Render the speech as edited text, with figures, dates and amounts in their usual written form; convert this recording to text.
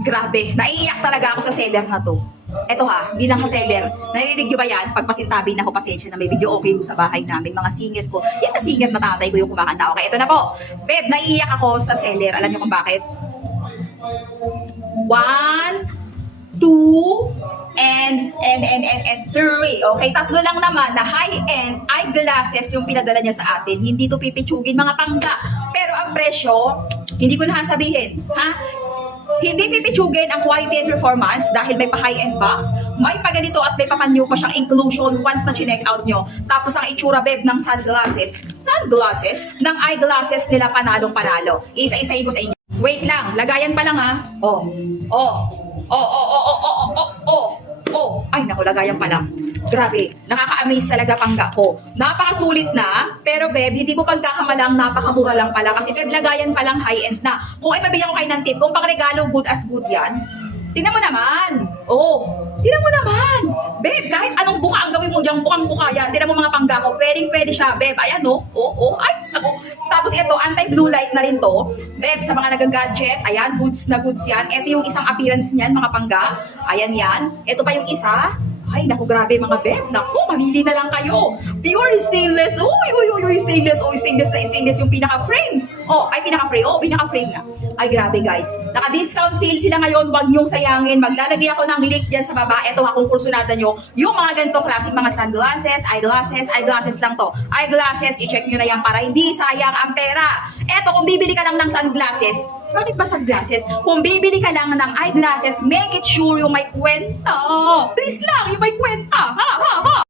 Grabe, naiiyak talaga ako sa seller na to. Eto ha, hindi lang sa seller. Narinig nyo ba yan? Pagpasintabi na ako, pasensya na may video okay mo sa bahay namin. Mga singer ko. Yan na singer na tatay ko yung kumakanta. Okay, ito na po. Babe, naiiyak ako sa seller. Alam nyo kung bakit? 1, 2, and 3. Okay, tatlo lang naman na high-end eyeglasses yung pinadala niya sa atin. Hindi to pipitsugin mga pangga. Pero ang presyo, hindi ko na sabihin. Ha? Hindi pipitsugin ang quality and performance dahil may pa-high-end box, may pa ganito at may pa-new pa siyang inclusion once na chinek out nyo. Tapos ang itsura, babe, ng sunglasses ng eyeglasses nila panalong-panalo. Isa-isahin ko sa inyo. Wait lang, lagayan pa lang ha. Ay naku, lagayan pa lang. Grabe, nakaka-amaze talaga pangga ko. Napakasulit na, pero babe, hindi mo pagkakamalang napakamura lang pala. Kasi babe, lagayan pa lang high-end na. Kung ipabigyan ko kayo ng tip, kung pang-regalo good as good yan, tingnan mo naman. Tingnan mo naman. Babe, kahit anong buka ang gawin mo dyan, bukang-buka yan. Tingnan mo mga pangga ko, pwedeng-pwede siya. Babe, ayan no. Ay, naku. Tapos ito, anti-blue light na rin to. Babe, sa mga nag-gadget, ayan, goods na goods yan. Ito yung isang appearance niyan, mga pangga. Ayan yan. Ito pa yung isa. Ay, naku, grabe mga babe. Naku, mamili na lang kayo. Pure stainless. Stainless. Stainless yung pinaka-frame. Pinaka-frame na. Ay, grabe guys. Naka-discount sale sila ngayon. Huwag niyong sayangin. Maglalagay ako ng link dyan sa baba. Ito ha, kung kursunada nyo. Yung mga ganitong klaseng mga sunglasses, eyeglasses lang to. Eyeglasses, i-check nyo na yan para hindi sayang ang pera. Eto, kung bibili ka lang ng sunglasses, bakit ba sunglasses? Kung bibili ka lang ng eyeglasses, make it sure yung may kwenta. Please lang, yung may kwenta. Ha?